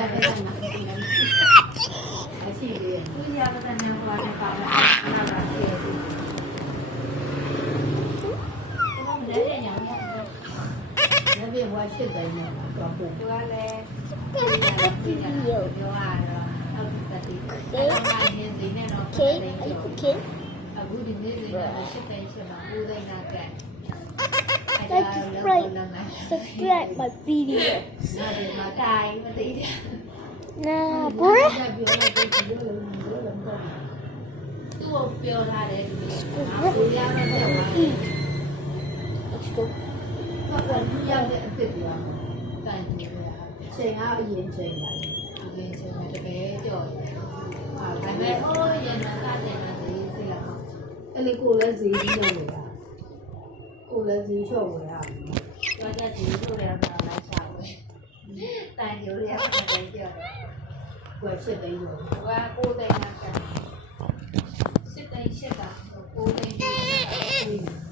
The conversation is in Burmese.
ရှိတယ်သူရပါတဲ့နေရာနဲ့ပါလာတာရှိတယ်ဘာမှမလဲညာလည်းဘယ်ဝါရှိတယ်ညာတော့ပို့ကလည်းပြောရတော့ဟုတ်တယ်ဒီနေ့တော့အခုဒီနေ့လည်းရှိတယ်ရှိမှာဦးသိန်းနာက subscribe my video နာဒီမှာတိုင်းမသိတယ် nah boy သူ့ကိုပြောထားတယ်ဒီလိုကိုရမ်းတဲ့ဝါဘာကလူရတဲ့အစ်စ်ပြောတန်နေရချိန်ကအရင်ချိန်ရတယ်အရင်ချိန်မှာတကယ်ကြော်တယ်ဒါပေမဲ့ဟိုရန်နာတဲ့နာစီသိလားအဲ့လေကိုလည်းဈေးကြီးနေရကိုလည်းဈေးလျှော့ဝယ်ရတော့ကြဈေးလျှော့ရတာလိုက်ချဝယ်တန်ရိုးရတဲ့ကြော်ဝယ်ဖြစ်တယ်ရောဟိုကကိုသိန်းကစစ်သိန်းရှစ်တာကိုသိန်း